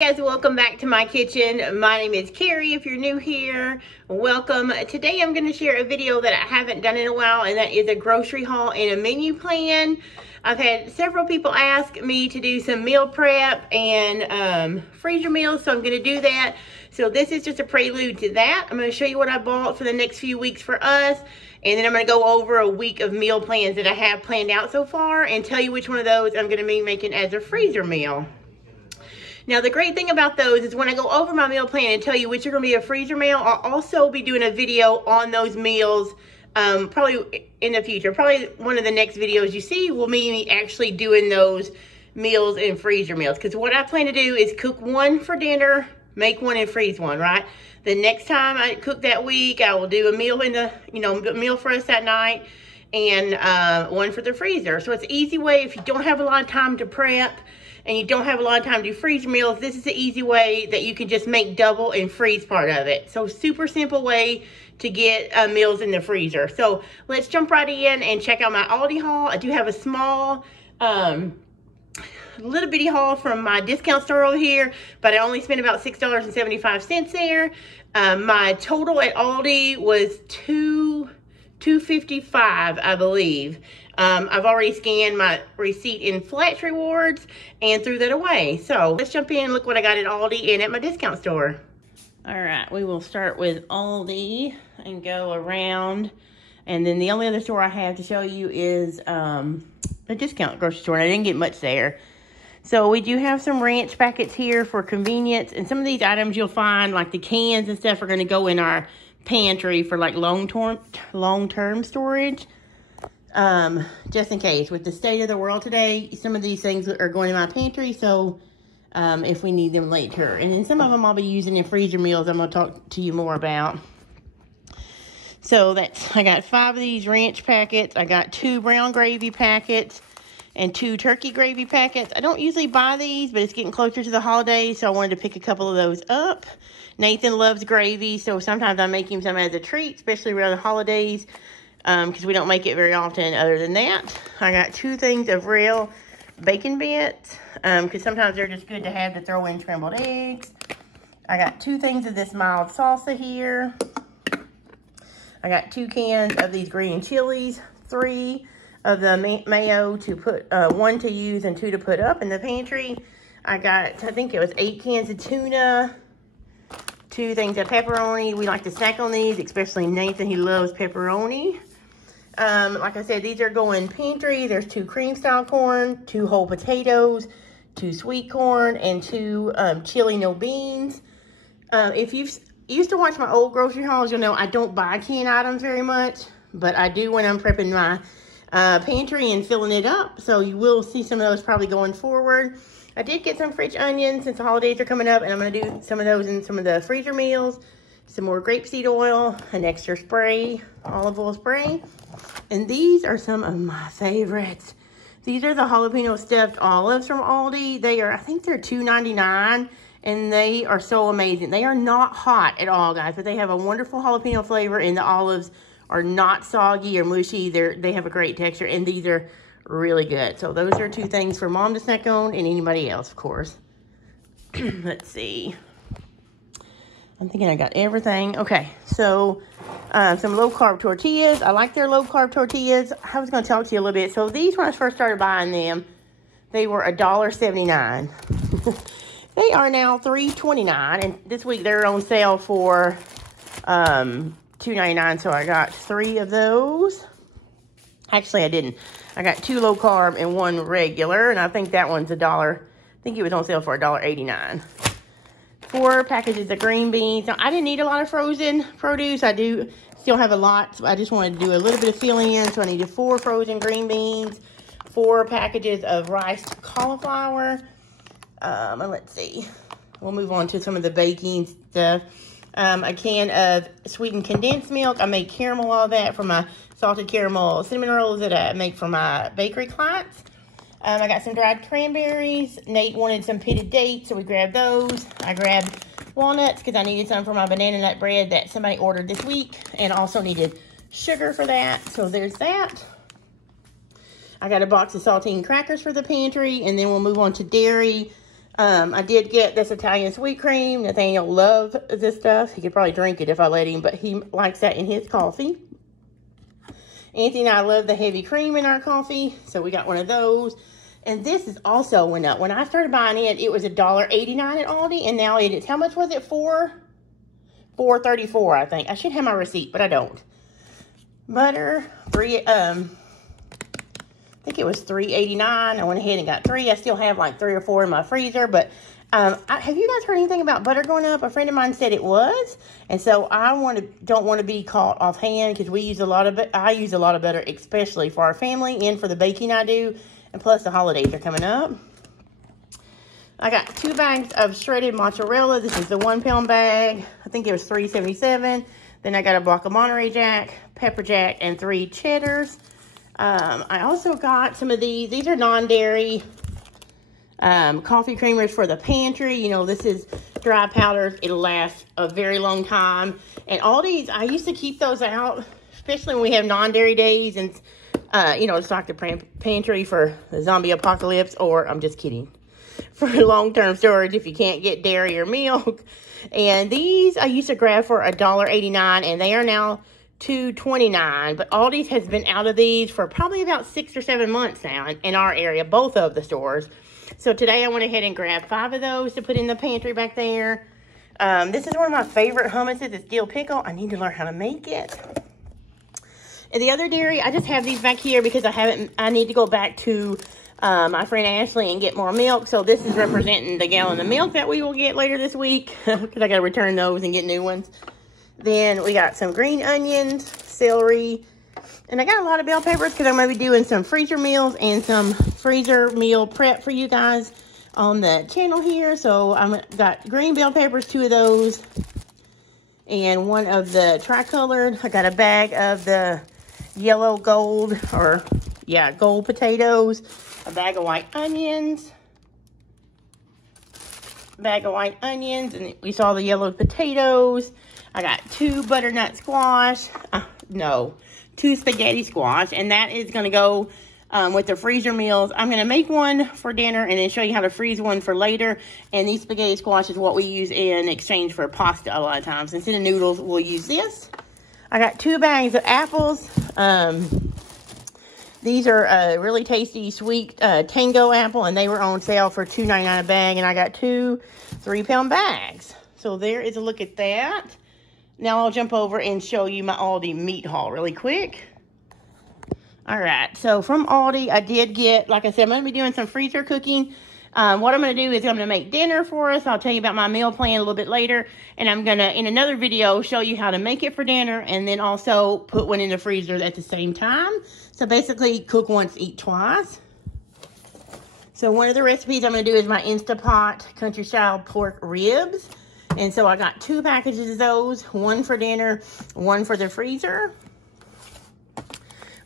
Hey guys, welcome back to my kitchen. My name is Carrie. If you're new here, welcome. Today I'm going to share a video that I haven't done in a while, and that is a grocery haul and a menu plan. I've had several people ask me to do some meal prep and freezer meals, so I'm going to do that. So this is just a prelude to that. I'm going to show you what I bought for the next few weeks for us, and then I'm going to go over a week of meal plans that I have planned out so far and tell you which one of those I'm going to be making as a freezer meal. Now, the great thing about those is when I go over my meal plan and tell you which are going to be a freezer meal, I'll also be doing a video on those meals probably in the future. Probably one of the next videos you see will be me actually doing those meals and freezer meals. Because what I plan to do is cook one for dinner, make one, and freeze one, right? The next time I cook that week, I will do a meal in the, meal for us that night and one for the freezer. So it's an easy way if you don't have a lot of time to prep and you don't have a lot of time to do freezer meals. This is the easy way that you can just make double and freeze part of it. So super simple way to get meals in the freezer. So let's jump right in and check out my Aldi haul. I do have a small, little bitty haul from my discount store over here, but I only spent about $6.75 there. My total at Aldi was $2.55, I believe. I've already scanned my receipt in Flash Rewards and threw that away. So let's jump in and look what I got at Aldi and at my discount store. All right, we will start with Aldi and go around. And then the only other store I have to show you is a discount grocery store. And I didn't get much there. So we do have some ranch packets here for convenience. And some of these items you'll find, like the cans and stuff, are going to go in our pantry for like long-term storage. Just in case. With the state of the world today, some of these things are going in my pantry, so if we need them later. And then some of them I'll be using in freezer meals I'm going to talk to you more about. So I got 5 of these ranch packets. I got 2 brown gravy packets and 2 turkey gravy packets. I don't usually buy these, but it's getting closer to the holidays, so I wanted to pick a couple of those up. Nathan loves gravy, so sometimes I make him some as a treat, especially around the holidays. Because we don't make it very often other than that. I got 2 things of real bacon bits, because sometimes they're just good to have to throw in scrambled eggs. I got 2 things of this mild salsa here. I got 2 cans of these green chilies, 3 of the mayo to put, 1 to use and 2 to put up in the pantry. I got, I think it was 8 cans of tuna, 2 things of pepperoni. We like to snack on these, especially Nathan. He loves pepperoni. Like I said, these are going pantry. There's 2 cream style corn, 2 whole potatoes, 2 sweet corn, and 2 chili no beans. If you've used to watch my old grocery hauls, you'll know I don't buy canned items very much, but I do when I'm prepping my pantry and filling it up. So you will see some of those probably going forward. I did get some French onions since the holidays are coming up, and I'm going to do some of those in some of the freezer meals. Some more grapeseed oil, an extra spray, olive oil spray. And these are some of my favorites. These are the jalapeno stuffed olives from Aldi. They are, I think they're $2.99, and they are so amazing. They are not hot at all, guys, but they have a wonderful jalapeno flavor, and the olives are not soggy or mushy. They have a great texture, and these are really good. So those are 2 things for Mom to snack on and anybody else, of course. Let's see. I'm thinking I got everything. Okay, so some low-carb tortillas. I like their low-carb tortillas. I was going to talk to you a little bit. So these, when I first started buying them, they were $1.79. They are now $3.29, and this week they're on sale for $2.99, so I got 3 of those. Actually, I didn't. I got 2 low-carb and 1 regular, and I think that one's $1. I think it was on sale for $1.89. 4 packages of green beans. Now, I didn't need a lot of frozen produce. I do still have a lot. So I just wanted to do a little bit of filling in. So I needed 4 frozen green beans, 4 packages of riced cauliflower. And let's see. We'll move on to some of the baking stuff. A can of sweetened condensed milk. I made caramel all that for my salted caramel cinnamon rolls that I make for my bakery clients. I got some dried cranberries. Nate wanted some pitted dates, so we grabbed those. I grabbed walnuts because I needed some for my banana nut bread that somebody ordered this week, and also needed sugar for that. So there's that. I got a box of saltine crackers for the pantry, and then we'll move on to dairy. I did get this Italian sweet cream. Nathaniel loves this stuff. He could probably drink it if I let him, but he likes that in his coffee. Anthony and I love the heavy cream in our coffee, so we got one of those. And this is also went up. When I started buying it, it was $1.89 at Aldi, and now it is, how much was it for? $4.34, I think. I should have my receipt, but I don't. Butter, I think it was $3.89. I went ahead and got 3. I still have like 3 or 4 in my freezer, but have you guys heard anything about butter going up? A friend of mine said it was, and so I don't want to be caught offhand because we use a lot of I use a lot of butter, especially for our family and for the baking I do, and plus the holidays are coming up. I got 2 bags of shredded mozzarella. This is the 1 pound bag. I think it was $3.77. Then I got a block of Monterey Jack, pepper jack, and 3 cheddars. I also got some of these. These are non-dairy coffee creamers for the pantry. You know, this is dry powders. It'll last a very long time. And all these, I used to keep those out, especially when we have non-dairy days and, you know, stock the pantry for the zombie apocalypse, or I'm just kidding, for long-term storage if you can't get dairy or milk. And these I used to grab for $1.89, and they are now $2.29. But Aldi's has been out of these for probably about 6 or 7 months now in our area, both of the stores. So today I went ahead and grabbed 5 of those to put in the pantry back there. This is one of my favorite hummuses. It's dill pickle. I need to learn how to make it. And the other dairy, I just have these back here because I need to go back to my friend Ashley and get more milk. So this is representing the gallon of milk that we will get later this week because I got to return those and get new ones. Then we got some green onions, celery, and I got a lot of bell peppers because I'm going to be doing some freezer meals and some freezer meal prep for you guys on the channel here. So I've got green bell peppers, 2 of those, and 1 of the tricolored. I got a bag of the yellow gold, or yeah, gold potatoes, a bag of white onions, and we saw the yellow potatoes. I got 2 butternut squash, 2 spaghetti squash, and that is going to go with the freezer meals. I'm going to make one for dinner and then show you how to freeze one for later. And these spaghetti squash is what we use in exchange for pasta a lot of times. Instead of noodles, we'll use this. I got 2 bags of apples. These are a really tasty, sweet Tango apple, and they were on sale for $2.99 a bag, and I got 2 3-pound bags. So there is a look at that. Now I'll jump over and show you my Aldi meat haul really quick. All right, so from Aldi, I did get, like I said, I'm going to be doing some freezer cooking. What I'm going to do is I'm going to make dinner for us. I'll tell you about my meal plan a little bit later. And I'm going to, in another video, show you how to make it for dinner and then also put one in the freezer at the same time. So basically, cook once, eat twice. So one of the recipes I'm going to do is my Instapot country style pork ribs. And so I got 2 packages of those, 1 for dinner, 1 for the freezer.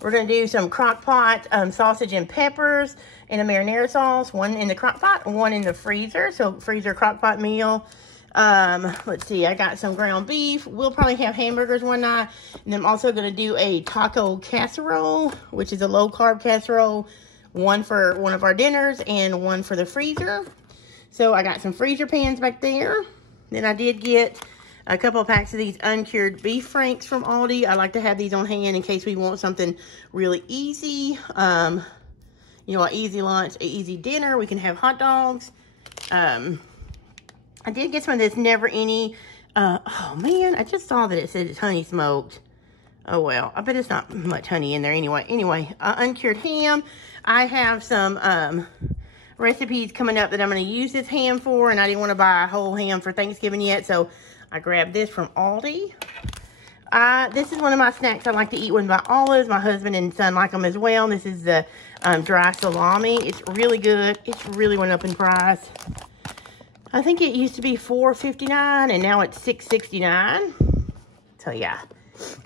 We're going to do some crock pot sausage and peppers and a marinara sauce, 1 in the crock pot, 1 in the freezer. So freezer crock pot meal. Let's see, I got some ground beef. We'll probably have hamburgers one night. And I'm also going to do a taco casserole, which is a low carb casserole, 1 for one of our dinners and 1 for the freezer. So I got some freezer pans back there. Then I did get a couple of packs of these uncured beef franks from Aldi. I like to have these on hand in case we want something really easy. You know, an easy lunch, an easy dinner. We can have hot dogs. I did get some of this Never Any. Oh man, I just saw that it said it's honey smoked. Oh well, I bet it's not much honey in there anyway. Anyway, uncured ham. I have some recipes coming up that I'm going to use this ham for, and I didn't want to buy a whole ham for Thanksgiving yet, so I grabbed this from Aldi. This is one of my snacks I like to eat with my olives. My husband and son like them as well. This is the dry salami. It's really good. It's really went up in price. I think it used to be $4.59 and now it's $6.69. So yeah,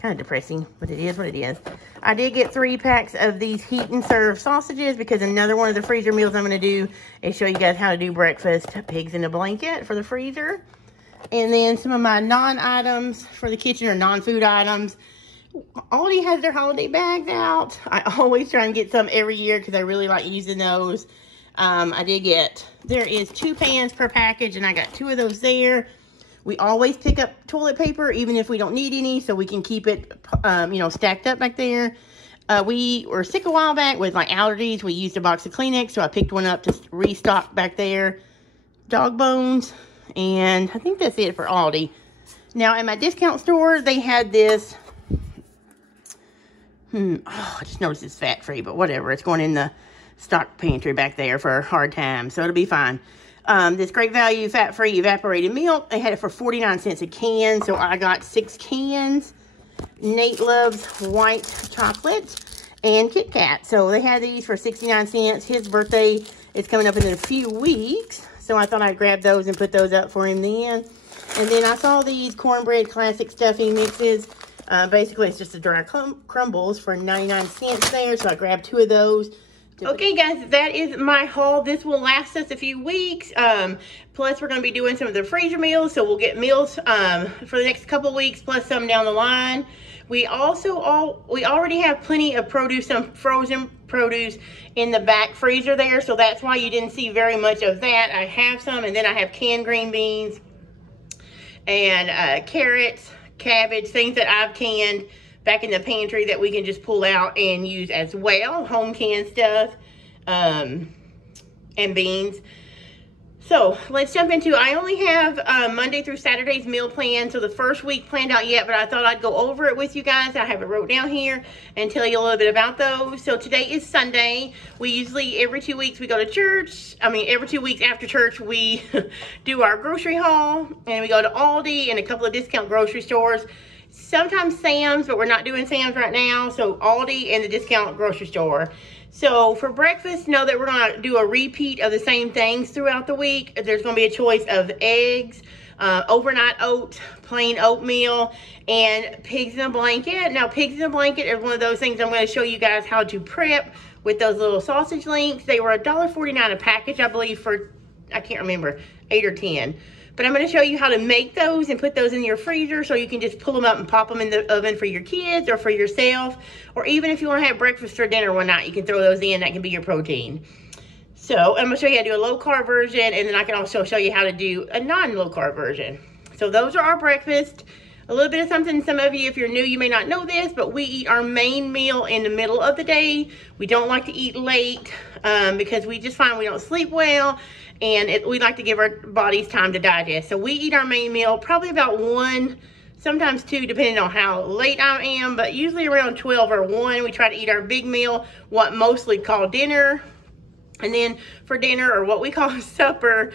kind of depressing, but it is what it is. I did get 3 packs of these heat and serve sausages because another one of the freezer meals I'm going to do is show you guys how to do breakfast pigs in a blanket for the freezer. And then some of my non-items for the kitchen, or non-food items. Aldi has their holiday bags out. I always try and get some every year because I really like using those. I did get, there is 2 pans per package, and I got 2 of those there. We always pick up toilet paper, even if we don't need any, so we can keep it, you know, stacked up back there. We were sick a while back with my allergies. We used a box of Kleenex, so I picked one up to restock back there. Dog bones, and I think that's it for Aldi. Now, at my discount store, they had this, oh, I just noticed it's fat-free, but whatever. It's going in the stock pantry back there for hard times, so it'll be fine. This Great Value fat-free evaporated milk, they had it for 49 cents a can, so I got 6 cans. Nate loves white chocolate and Kit Kat, so they had these for 69 cents. His birthday is coming up in a few weeks, so I thought I'd grab those and put those up for him then. And then I saw these cornbread classic stuffing mixes. Basically, it's just the dry crumbles for 99 cents there. So I grabbed 2 of those. Okay, guys, that is my haul. This will last us a few weeks. Plus, we're going to be doing some of the freezer meals. So we'll get meals for the next couple weeks, plus some down the line. We already have plenty of produce, some frozen produce in the back freezer there. So that's why you didn't see very much of that. I have some, and then I have canned green beans and carrots, cabbage, things that I've canned back in the pantry that we can just pull out and use as well. Home canned stuff, and beans. So let's jump into, I only have Monday through Saturday's meal plan. So the first week planned out yet, but I thought I'd go over it with you guys. I have it wrote down here and tell you a little bit about those. So today is Sunday. We usually, every 2 weeks we go to church. I mean, every 2 weeks after church, we do our grocery haul, and we go to Aldi and a couple of discount grocery stores. Sometimes Sam's, but we're not doing Sam's right now. So Aldi and the discount grocery store. So for breakfast, know that we're going to do a repeat of the same things throughout the week. There's going to be a choice of eggs, overnight oats, plain oatmeal, and pigs in a blanket. Now, pigs in a blanket is one of those things I'm going to show you guys how to prep with those little sausage links. They were $1.49 a package, I believe, for, I can't remember, 8 or 10. But I'm going to show you how to make those and put those in your freezer so you can just pull them up and pop them in the oven for your kids or for yourself. Or even if you want to have breakfast or dinner one night, you can throw those in. That can be your protein. So I'm going to show you how to do a low-carb version, and then I can also show you how to do a non-low-carb version. So those are our breakfast. A little bit of something, some of you, if you're new, you may not know this, but we eat our main meal in the middle of the day. We don't like to eat late because we just find we don't sleep well. And we like to give our bodies time to digest. So we eat our main meal probably about 1, sometimes 2, depending on how late I am. But usually around 12 or 1, we try to eat our big meal, what mostly call dinner. And then for dinner, or what we call supper,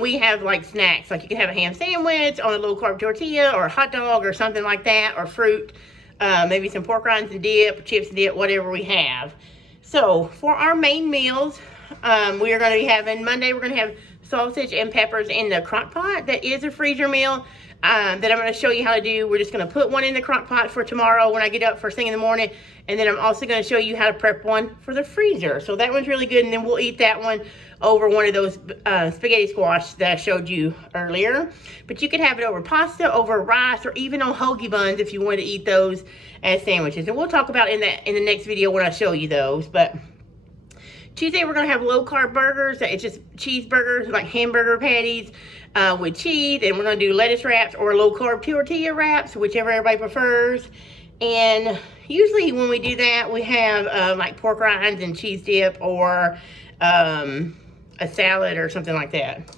we have like snacks. Like you can have a ham sandwich on a low carb tortilla, or a hot dog, or something like that, or fruit. Maybe some pork rinds and dip, chips and dip, whatever we have. So for our main meals, we are going to be having, Monday, we're going to have sausage and peppers in the crock pot. That is a freezer meal that I'm going to show you how to do. We're just going to put one in the crock pot for tomorrow when I get up first thing in the morning. And then I'm also going to show you how to prep one for the freezer. So that one's really good. And then we'll eat that one over one of those spaghetti squash that I showed you earlier. But you could have it over pasta, over rice, or even on hoagie buns if you want to eat those as sandwiches. And we'll talk about in the next video when I show you those. But Tuesday, we're going to have low-carb burgers. It's just cheeseburgers, like hamburger patties with cheese. And we're going to do lettuce wraps or low-carb tortilla wraps, whichever everybody prefers. And usually when we do that, we have like pork rinds and cheese dip, or a salad or something like that.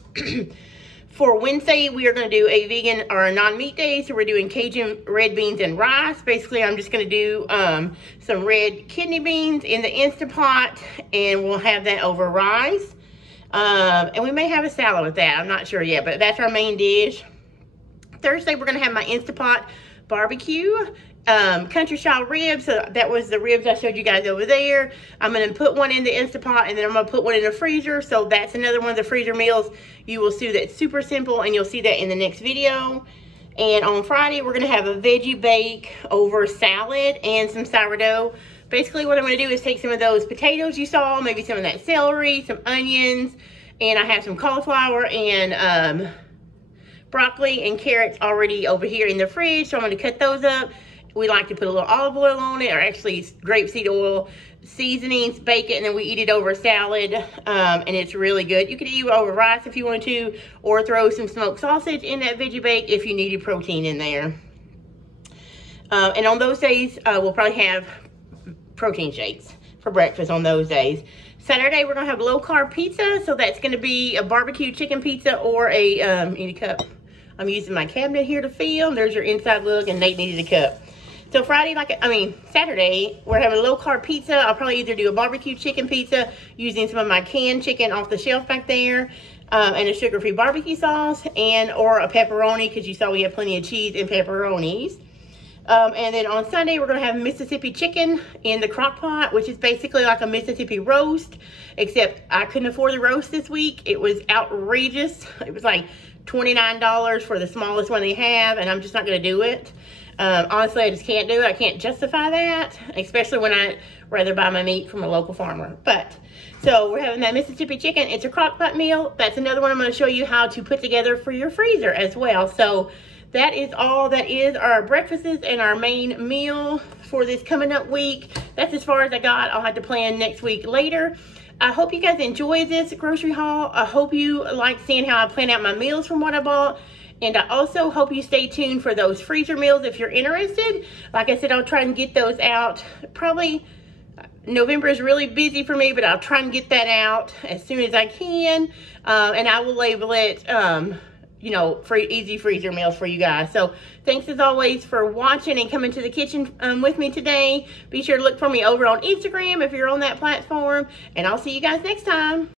For Wednesday, we are going to do a vegan or a non-meat day. So we're doing Cajun red beans and rice. Basically, I'm just going to do some red kidney beans in the Instant Pot, and we'll have that over rice. And we may have a salad with that. I'm not sure yet, but that's our main dish. Thursday, we're going to have my Instant Pot barbecue. Country style ribs. So that was the ribs I showed you guys over there. I'm going to put one in the Instant Pot, and then I'm going to put one in the freezer. So that's another one of the freezer meals you will see that's super simple, and you'll see that in the next video. And on Friday, we're going to have a veggie bake over salad and some sourdough. Basically, what I'm going to do is take some of those potatoes you saw, maybe some of that celery, some onions, and I have some cauliflower and broccoli and carrots already over here in the fridge. So I'm going to cut those up. We like to put a little olive oil on it, or actually grapeseed oil. seasonings, bake it, and then we eat it over salad, and it's really good. You could eat it over rice if you want to, or throw some smoked sausage in that Veggie Bake if you needed protein in there. And on those days, we'll probably have protein shakes for breakfast on those days. Saturday, we're going to have low-carb pizza, so that's going to be a barbecue chicken pizza or a, need a cup. I'm using my cabinet here to film. There's your inside look, and Nate needed a cup. So Friday, Saturday, we're having a low-carb pizza. I'll probably either do a barbecue chicken pizza using some of my canned chicken off the shelf back there, and a sugar-free barbecue sauce, or a pepperoni, because you saw we have plenty of cheese and pepperonis. And then on Sunday, we're going to have Mississippi chicken in the crock pot, which is basically like a Mississippi roast, except I couldn't afford the roast this week. It was outrageous. It was like $29 for the smallest one they have, and I'm just not going to do it. Honestly, I just can't do it. I can't justify that, especially when I'd rather buy my meat from a local farmer. But, so we're having that Mississippi chicken. It's a crock pot meal. That's another one I'm going to show you how to put together for your freezer as well. So that is all that is our breakfasts and our main meal for this coming up week. That's as far as I got. I'll have to plan next week later. I hope you guys enjoy this grocery haul. I hope you like seeing how I plan out my meals from what I bought. And I also hope you stay tuned for those freezer meals if you're interested. Like I said, I'll try and get those out. Probably November is really busy for me, but I'll try and get that out as soon as I can. And I will label it, you know, for easy freezer meals for you guys. So thanks as always for watching and coming to the kitchen with me today. Be sure to look for me over on Instagram if you're on that platform. And I'll see you guys next time.